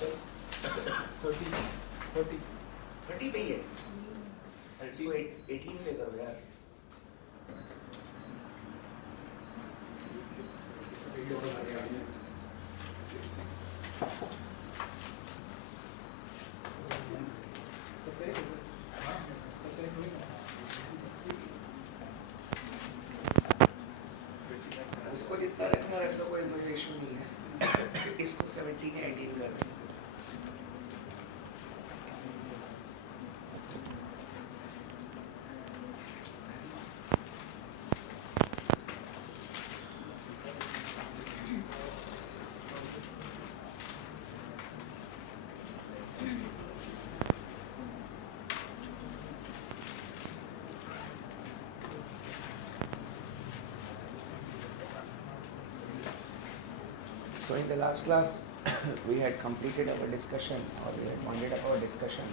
30 पे ही है। इसको 18 में करो यार। उसको जितना रखना रख लो, कोई मुझे इशू नहीं है। इसको 17 या 18 कर दो। So in the last class, we had completed our discussion, or we had rounded up our discussion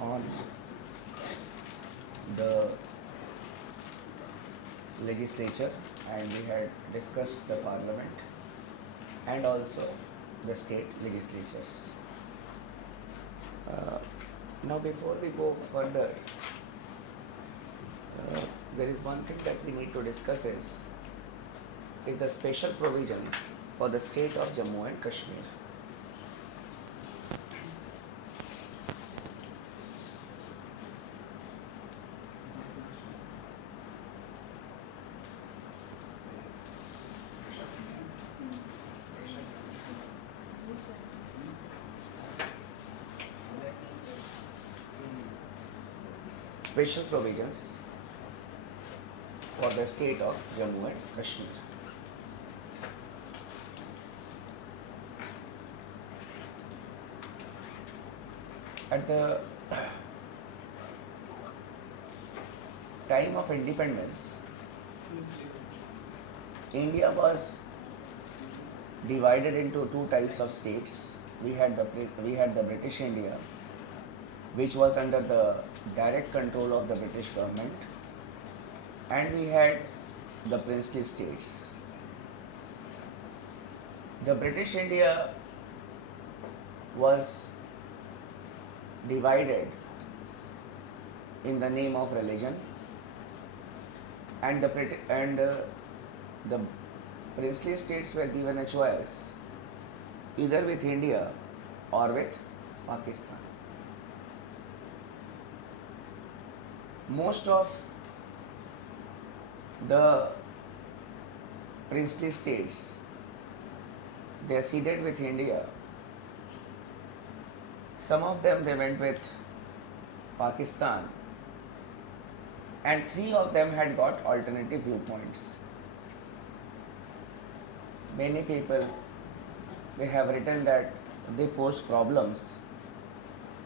on the legislature, and we had discussed the parliament and also the state legislatures. Now before we go further, there is one thing that we need to discuss is the special provisions for the state of Jammu and Kashmir. Special provisions for the state of Jammu and Kashmir. At the time of independence, India was divided into two types of states. We had the British India, which was under the direct control of the British government, and we had the princely states. The British India was divided in the name of religion, and the princely states were given a choice either with India or with Pakistan. Most of the princely states, they ceded with India. Some of them, they went with Pakistan, and 3 of them had got alternative viewpoints. Many people, they have written that they posed problems,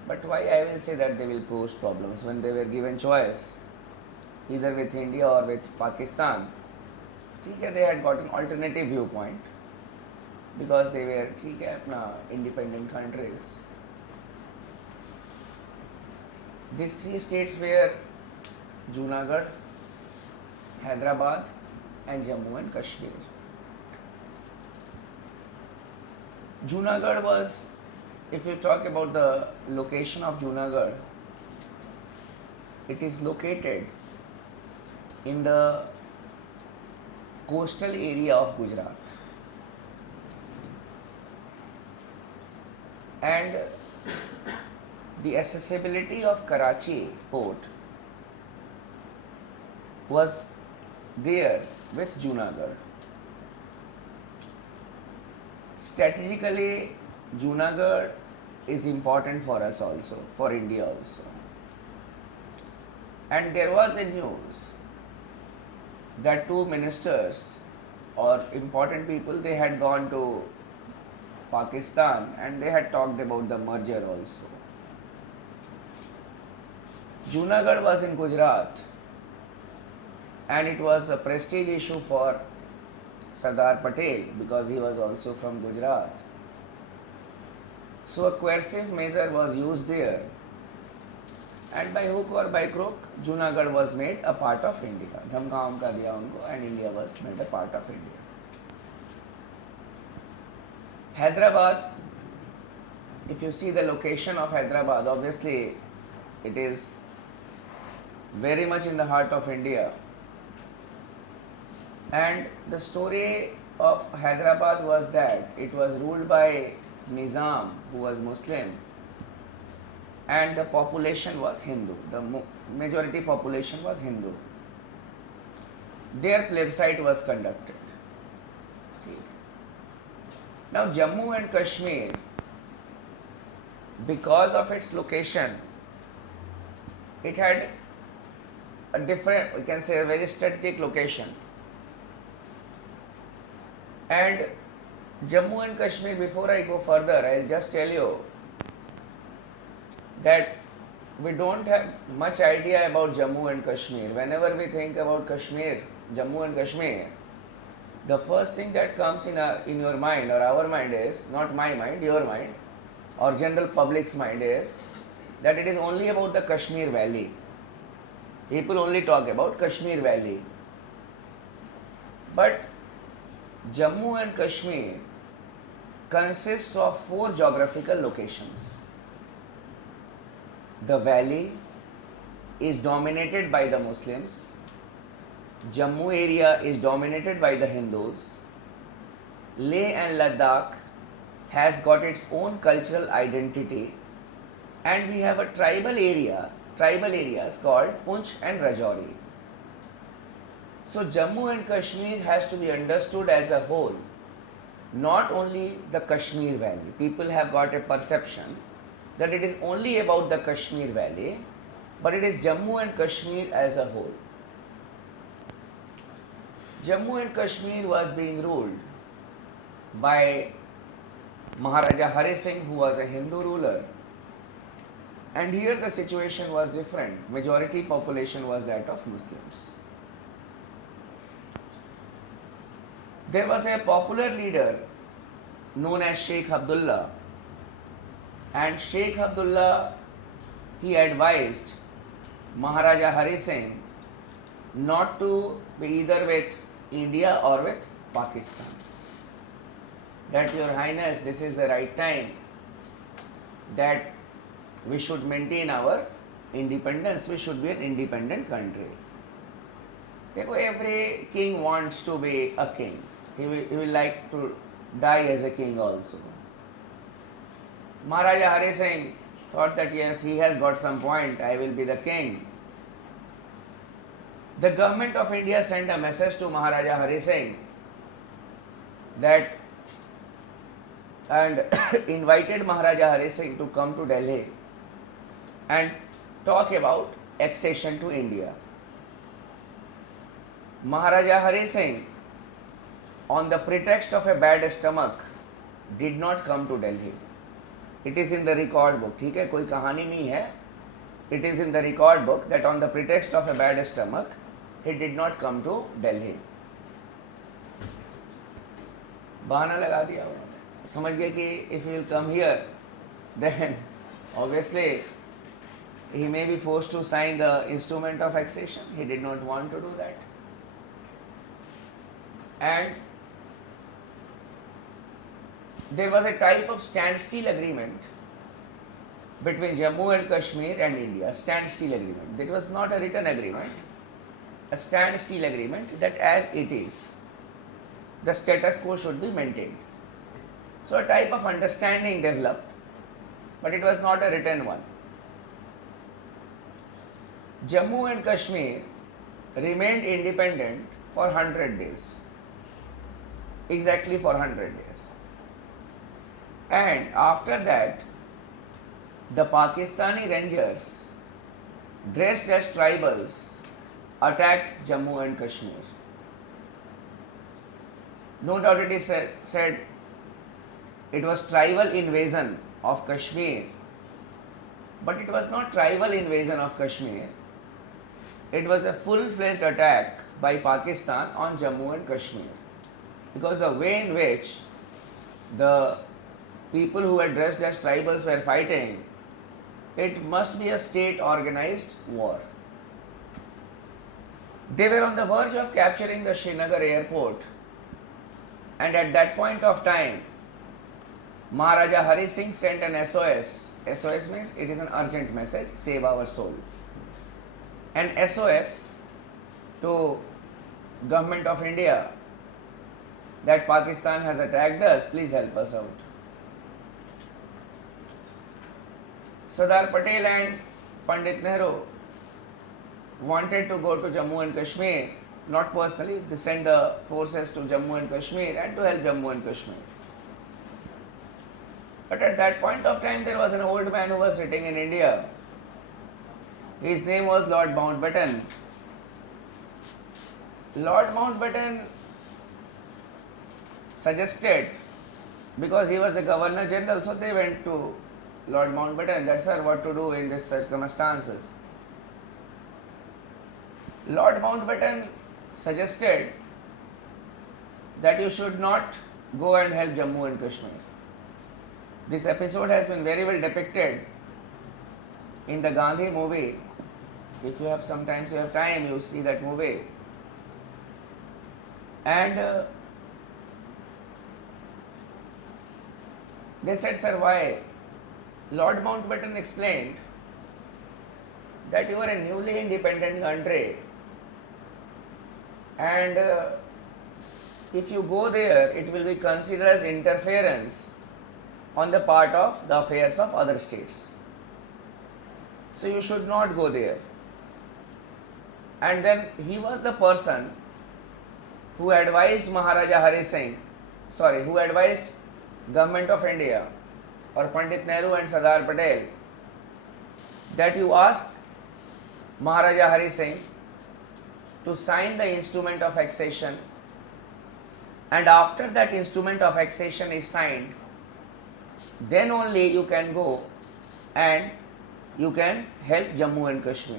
but why I will say that they will pose problems? When they were given choice either with India or with Pakistan, they had got an alternative viewpoint because they were independent countries. These 3 states were Junagadh, Hyderabad and Jammu and Kashmir. Junagadh was, if you talk about the location of Junagadh, it is located in the coastal area of Gujarat, and the accessibility of Karachi port was there with Junagadh. Strategically, Junagadh is important for us also, for India also. And there was a news that 2 ministers or important people, they had gone to Pakistan and they had talked about the merger also. Junagadh was in Gujarat, and it was a prestige issue for Sardar Patel because he was also from Gujarat. So a coercive measure was used there, and by hook or by crook, Junagadh was made a part of India. धमका उनका दिया उनको, and India was made a part of India. Hyderabad, if you see the location of Hyderabad, obviously it is very much in the heart of India. And the story of Hyderabad was that it was ruled by Nizam, who was Muslim, and the population was Hindu. The majority population was Hindu. Their plebiscite was conducted. Now Jammu and Kashmir, because of its location, it had a different, we can say a very strategic location. And Jammu and Kashmir, before I go further, I'll just tell you that we don't have much idea about Jammu and Kashmir. Whenever we think about Kashmir, Jammu and Kashmir, the first thing that comes in your mind or our mind is, not my mind, your mind, or general public's mind is that it is only about the Kashmir Valley. People only talk about Kashmir Valley. But Jammu and Kashmir consists of 4 geographical locations. The valley is dominated by the Muslims. Jammu area is dominated by the Hindus. Leh and Ladakh has got its own cultural identity, and we have a tribal areas called Poonch and Rajouri. So Jammu and Kashmir has to be understood as a whole, not only the Kashmir Valley. People have got a perception that it is only about the Kashmir Valley, but it is Jammu and Kashmir as a whole. Jammu and Kashmir was being ruled by Maharaja Hari Singh, who was a Hindu ruler, and here the situation was different. Majority population was that of Muslims. There was a popular leader known as Sheikh Abdullah, and Sheikh Abdullah, he advised Maharaja Hari Singh not to be either with India or with Pakistan. That, Your Highness, this is the right time that we should maintain our independence. We should be an independent country. Every king wants to be a king. He will like to die as a king also. Maharaja Hari Singh thought that yes, he has got some point, I will be the king. The government of India sent a message to Maharaja Hari Singh that and invited Maharaja Hari Singh to come to Delhi and talk about accession to India. Maharaja Hari Singh, on the pretext of a bad stomach, did not come to Delhi. It is in the record book. ठीक है, कोई कहानी नहीं है. It is in the record book that on the pretext of a bad stomach, he did not come to Delhi. बहाना लगा दिया उन्होंने. समझ गए कि if he will come here, then obviously he may be forced to sign the instrument of accession. He did not want to do that. And there was a type of standstill agreement between Jammu and Kashmir and India. Standstill agreement. It was not a written agreement. A standstill agreement that as it is, the status quo should be maintained. So a type of understanding developed, but it was not a written one. Jammu and Kashmir remained independent for 100 days. Exactly for 100 days. And after that, the Pakistani Rangers, dressed as tribals, attacked Jammu and Kashmir. No doubt it is said it was tribal invasion of Kashmir, but it was not tribal invasion of Kashmir. It was a full-fledged attack by Pakistan on Jammu and Kashmir, because the way in which the people who were dressed as tribals were fighting, it must be a state-organized war. They were on the verge of capturing the Srinagar airport, and at that point of time, Maharaja Hari Singh sent an SOS. SOS means it is an urgent message, save our soul. An SOS to government of India that Pakistan has attacked us, please help us out. Sardar Patel and Pandit Nehru wanted to go to Jammu and Kashmir, not personally, they sent the forces to Jammu and Kashmir and to help Jammu and Kashmir. But at that point of time, there was an old man who was sitting in India. His name was Lord Mountbatten. Lord Mountbatten suggested, because he was the Governor General, so they went to Lord Mountbatten, that sir, what to do in these circumstances. Lord Mountbatten suggested that you should not go and help Jammu and Kashmir. This episode has been very well depicted in the Gandhi movie. If you have sometimes you have time, you see that movie. And they said, sir, why? Lord Mountbatten explained that you are a newly independent country, and if you go there, it will be considered as interference on the part of the affairs of other states. So you should not go there. And then he was the person who advised Maharaja Hari Singh, who advised Government of India or Pandit Nehru and Sardar Patel that you ask Maharaja Hari Singh to sign the instrument of accession, and after that instrument of accession is signed, then only you can go and you can help Jammu and Kashmir.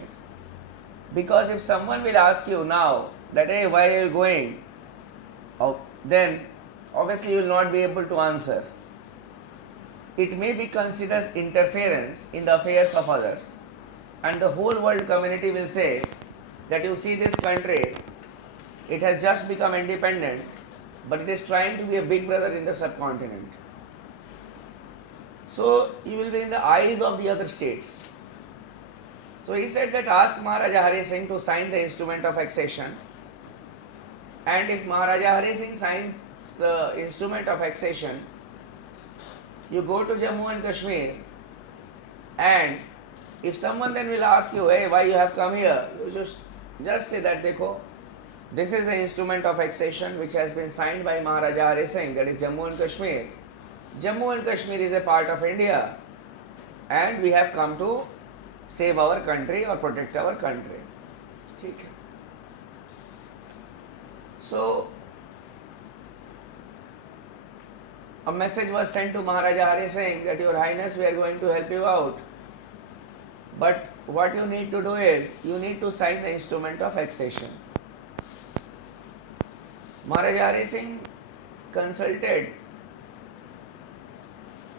Because if someone will ask you now that, hey, why are you going? Then obviously you will not be able to answer. It may be considered as interference in the affairs of others. And the whole world community will say that you see this country, it has just become independent, but it is trying to be a big brother in the subcontinent. So you will be in the eyes of the other states. So he said that ask Maharaja Hari Singh to sign the instrument of accession, and if Maharaja Hari Singh signs the instrument of accession, you go to Jammu and Kashmir, and if someone then will ask you, hey, why you have come here, you just say that, dekho, this is the instrument of accession which has been signed by Maharaja Hari Singh, that is Jammu and Kashmir. Jammu and Kashmir is a part of India, and we have come to save our country or protect our country. Okay. So a message was sent to Maharaja Hari Singh that, Your Highness, we are going to help you out, but what you need to do is you need to sign the instrument of accession. Maharaja Hari Singh consulted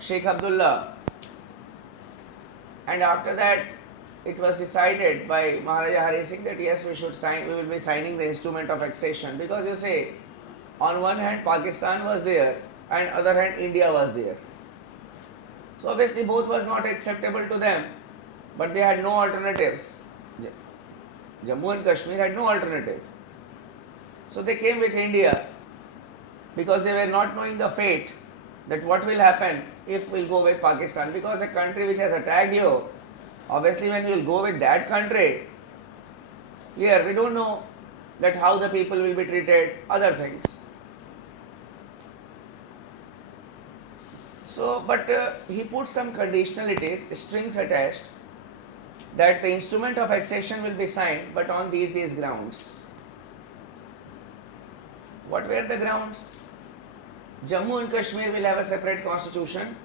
Sheikh Abdullah, and after that it was decided by Maharaja Hari Singh that yes, we will be signing the instrument of accession, because you say, on one hand Pakistan was there and other hand India was there. So obviously both was not acceptable to them, but they had no alternatives. Jammu and Kashmir had no alternative. So they came with India, because they were not knowing the fate, that what will happen if we'll go with Pakistan, because a country which has attacked you, obviously when we'll go with that country, here we don't know that how the people will be treated, other things. So, but he put some conditionalities, strings attached, that the instrument of accession will be signed, but on these grounds. What were the grounds? Jammu and Kashmir will have a separate constitution,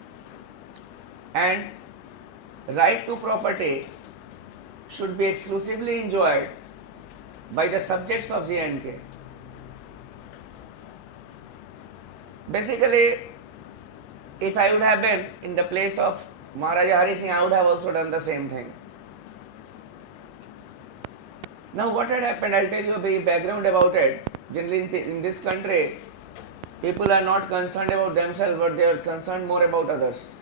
and right to property should be exclusively enjoyed by the subjects of J&K. Basically, if I would have been in the place of Maharaja Hari Singh, I would have also done the same thing. Now what had happened, I'll tell you a brief background about it. Generally in this country, People are not concerned about themselves, but they are concerned more about others.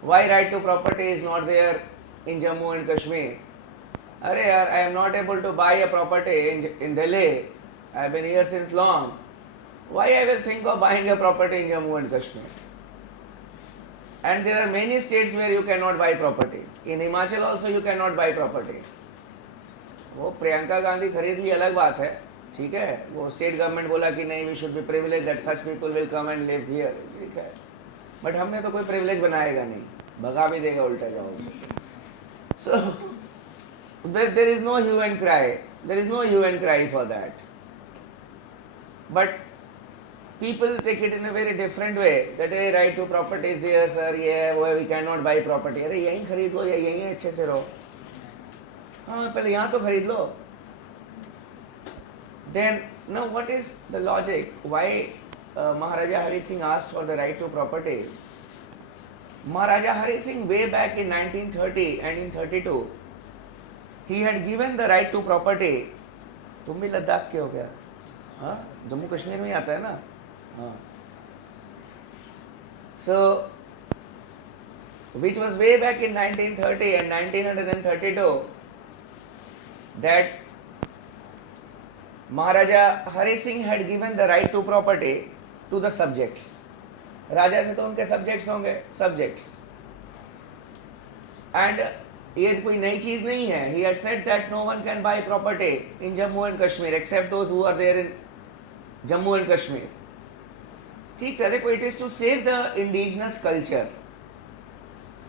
Why right to property is not there in Jammu and Kashmir? Arey yaar, I am not able to buy a property in Delhi. I have been here since long. Why I will think of buying a property in Jammu and Kashmir? And there are many states where you cannot buy property. In Himachal also you cannot buy property. वो प्रियंका गांधी खरीद ली अलग बात है, ठीक है, वो state government बोला कि नहीं we should be privilege that such people will come and live here, ठीक है, बट हमने तो कोई प्रिविलेज बनाएगा नहीं, भगा भी देगा उल्टा जाओगे. सो there is no hue and cry, there is no hue and cry for that, but people take it in a very different way that a right to property is there sir, yeah we cannot buy property. अरे यहीं खरीद लो या यहीं अच्छे से रहो, हाँ पहले यहाँ तो खरीद लो. Then now what is the logic why Maharaja Hari Singh asked for the right to property? Maharaja Hari Singh way back in 1930 and in 32 he had given the right to property. तुम भी लद्दाख के हो गया, हाँ जम्मू कश्मीर में ही आता है ना, हाँ. So which was way back in 1930 and 1932 that Maharaja Hari Singh had given the right to property to the subjects. राजा थे तो उनके subjects होंगे, subjects. And ये कोई नई चीज नहीं है. He had said that no one can buy property in Jammu and Kashmir except those who are there in Jammu and Kashmir. ठीक है, देखो it is to save the indigenous culture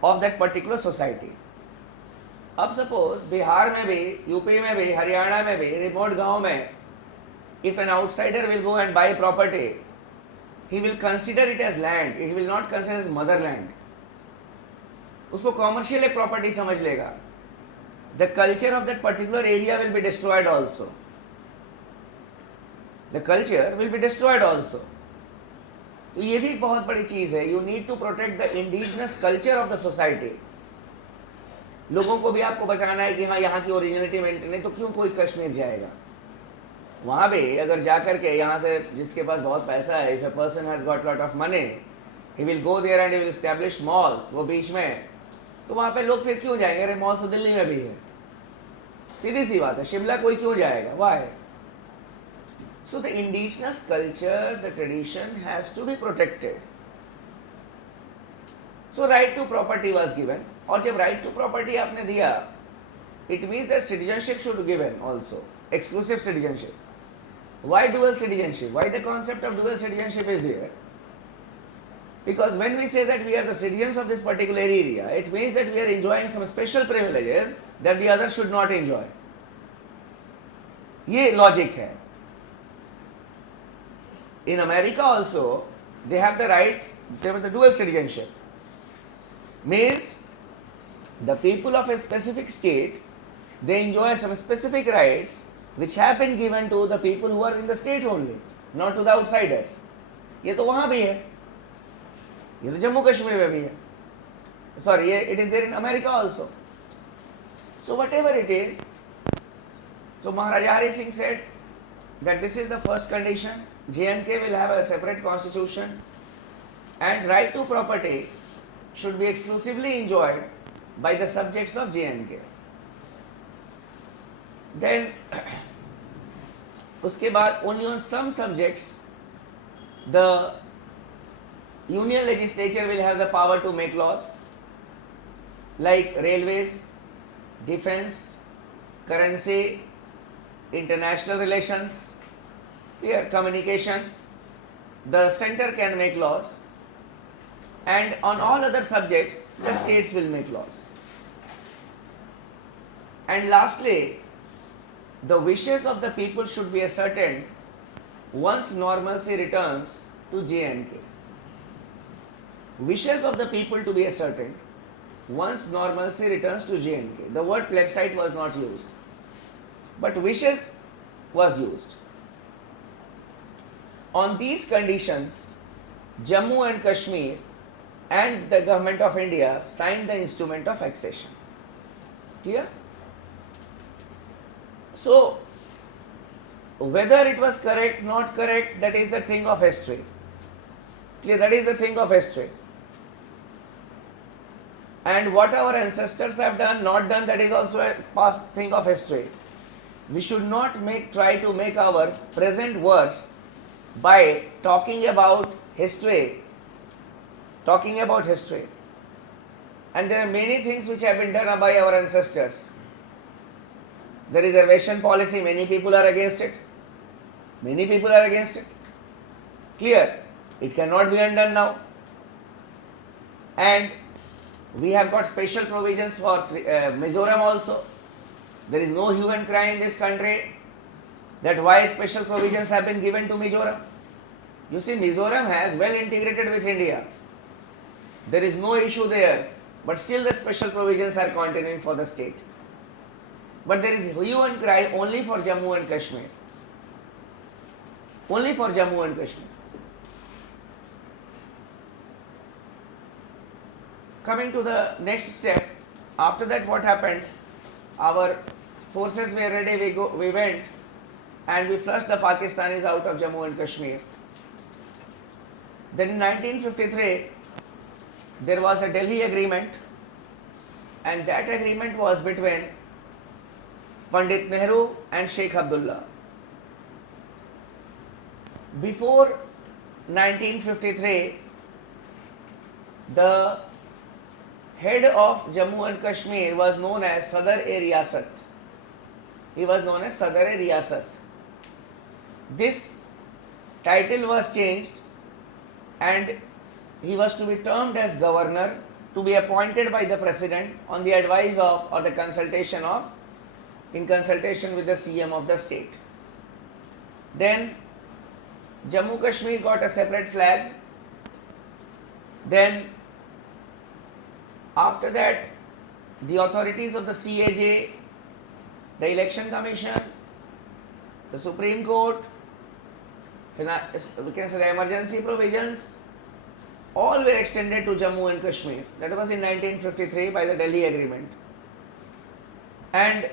of that particular society. अब suppose Bihar में भी, UP में भी, हरियाणा में भी, रिमोट गांव में, if an outsider will go and buy property, he will consider it as land, he will not consider it as motherland. उसको कॉमर्शियल एक प्रॉपर्टी समझ लेगा. The culture of that particular area will be destroyed also. The culture will be destroyed also. तो ये भी एक बहुत बड़ी चीज है. You need to protect the indigenous culture of the society. लोगों को भी आपको बचाना है कि हाँ यहाँ की ओरिजिनलिटी मेंटेन है, तो क्यों कोई कश्मीर जाएगा. वहाँ भी अगर जा करके यहाँ से जिसके पास बहुत पैसा है, if a person has got lot of money, he will go there and he will establish malls, वो बीच में, तो वहाँ पे लोग फिर क्यों जाएंगे. अरे मॉल्स तो दिल्ली में भी है, सीधी सी बात है. शिमला कोई क्यों जाएगा, why. So the indigenous culture, the tradition has to be protected. So right to property was given. और जब राइट टू प्रॉपर्टी आपने दिया, it means that citizenship should given also, exclusive citizenship. Why dual citizenship? Why the concept of dual citizenship is there? Because when we say that we are the citizens of this particular area, it means that we are enjoying some special privileges that the others should not enjoy. ये logic है. In America also, they have the right, they have the dual citizenship. Means the people of a specific state, they enjoy some specific rights which have been given to the people who are in the states only, not to the outsiders. ये तो वहाँ भी है, ये तो जम्मू कश्मीर में भी है. Sorry, it is there in America also. So whatever it is, so Maharaja Hari Singh said that this is the first condition. J&K will have a separate constitution, and right to property should be exclusively enjoyed by the subjects of J&K. Then उसके बाद only on some subjects the union legislature will have the power to make laws like railways, defense, currency, international relations, here communication. The center can make laws, and on all other subjects the states will make laws. And lastly, the wishes of the people should be ascertained once normalcy returns to J&K. Wishes of the people to be ascertained once normalcy returns to J&K. The word plebiscite was not used, but wishes was used. On these conditions, Jammu and Kashmir and the government of India signed the instrument of accession. Clear? So, Whether it was correct, not correct, that is the thing of history. Clear? That is the thing of history. And what our ancestors have done, not done, that is also a past thing of history. We should not try to make our present worse by talking about history. Talking about history. And there are many things which have been done by our ancestors. The reservation policy, many people are against it. Many people are against it. Clear? It cannot be undone now. And we have got special provisions for Mizoram also. There is no hue and cry in this country that why special provisions have been given to Mizoram. You see, Mizoram has well integrated with India. There is no issue there, but still the special provisions are continuing for the state. But there is hue and cry only for Jammu and Kashmir. Only for Jammu and Kashmir. Coming to the next step, after that what happened? Our forces were ready, we went and we flushed the Pakistanis out of Jammu and Kashmir. Then in 1953, there was a Delhi agreement, and that agreement was between Pandit Nehru and Sheikh Abdullah. Before 1953, the head of Jammu and Kashmir was known as Sadr-e-Riyasat. He was known as Sadr-e-Riyasat. This title was changed and he was to be termed as governor, to be appointed by the president on the advice of or the consultation of, in consultation with the CM of the state. Then Jammu Kashmir got a separate flag. Then after that, the authorities of the CAJ, the Election Commission, the Supreme Court, we can say the emergency provisions, all were extended to Jammu and Kashmir. That was in 1953 by the Delhi Agreement. And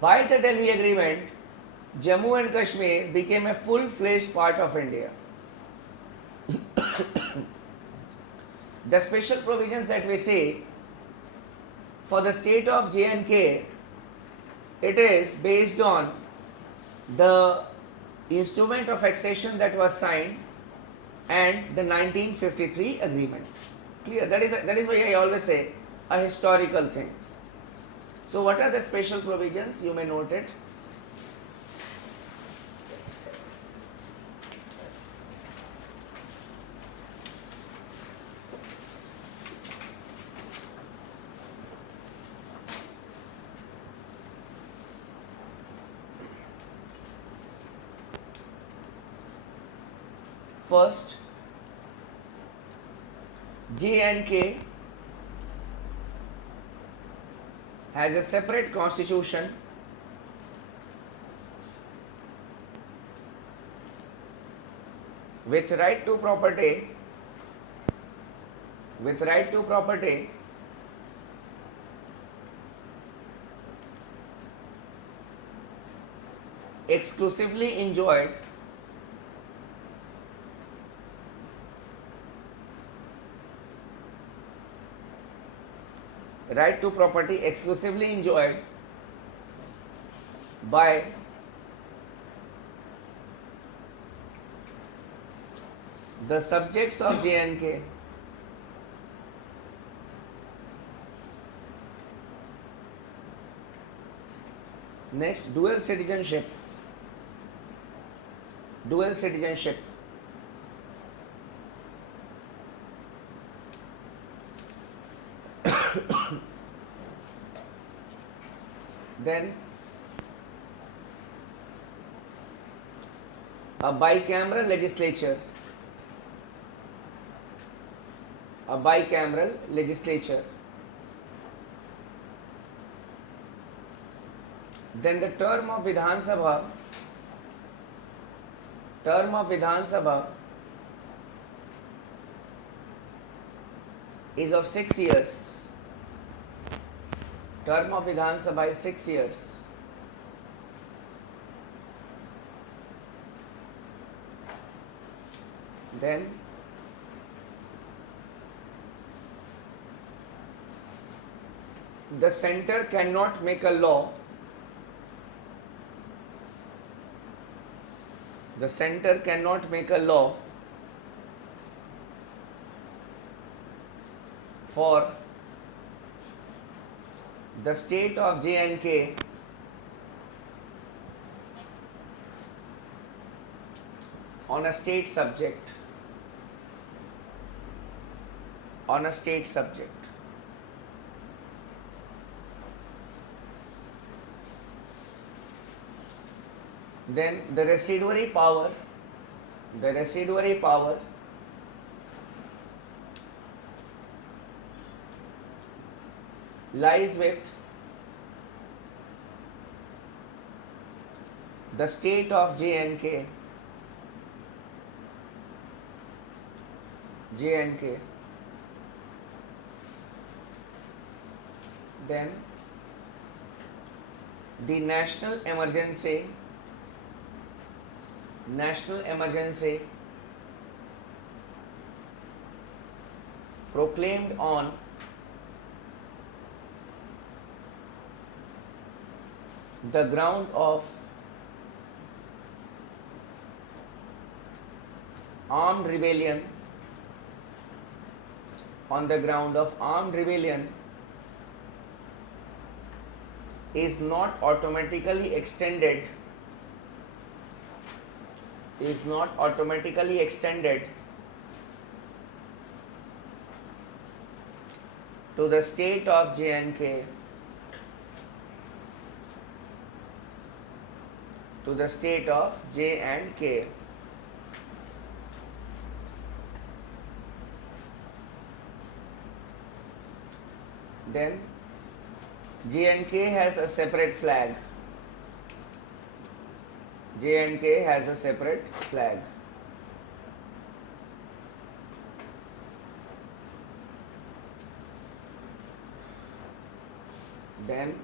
by the Delhi Agreement, Jammu and Kashmir became a full-fledged part of India. The special provisions that we see for the state of J&K, it is based on the instrument of accession that was signed and the 1953 agreement. Clear? That is why I always say a historical thing. So what are the special provisions? You may note it. First, J&K has a separate constitution with right to property, exclusively enjoyed right to property exclusively enjoyed by the subjects of J&K Next, dual citizenship. Then a bicameral legislature. Then the term of Vidhan Sabha is of 6 years. Term of Vidhan Sabha is 6 years. Then the center cannot make a law. The center cannot make a law for the state of J and K on a state subject, on a state subject. Then the residuary power lies with the state of J and K, Then the national emergency proclaimed on the ground of armed rebellion, is not automatically extended to the state of J and K, Then J and K has a separate flag. Then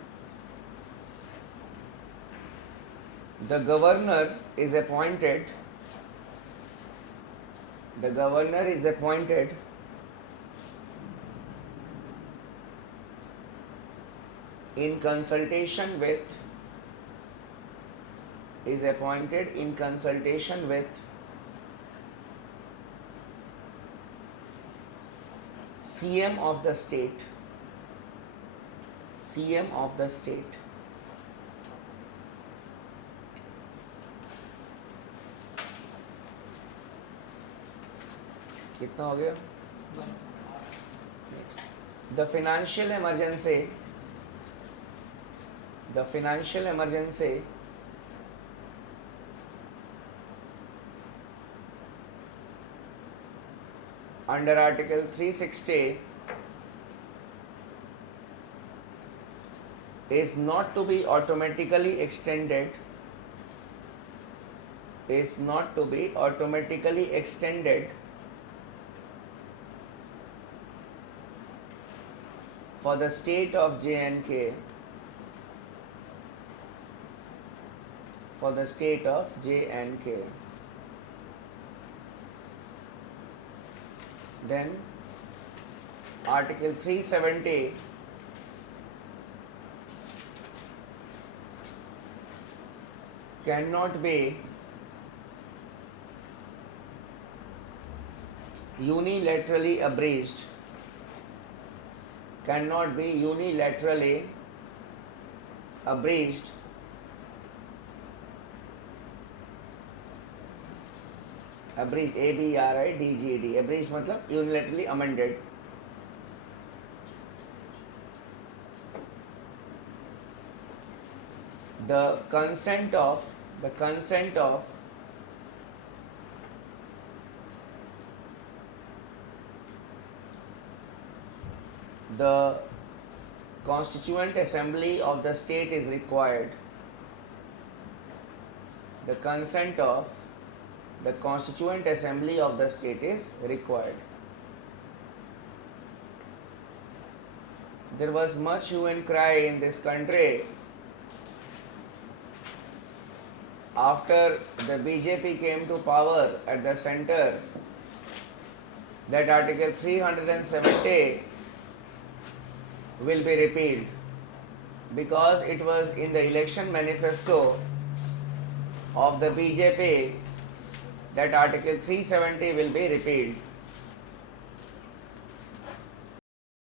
the governor is appointed in consultation with CM of the state. कितना हो गया? Next. The financial emergency under Article 360 is not to be automatically extended for the state of J and K, Then Article 370 cannot be unilaterally abridged. Abridged, abridged, abridged मतलब unilaterally amended. The consent of the Constituent Assembly of the state is required. The consent of the Constituent Assembly of the state is required. There was much hue and cry in this country after the BJP came to power at the center that Article 370 will be repealed, because it was in the election manifesto of the BJP that Article 370 will be repealed.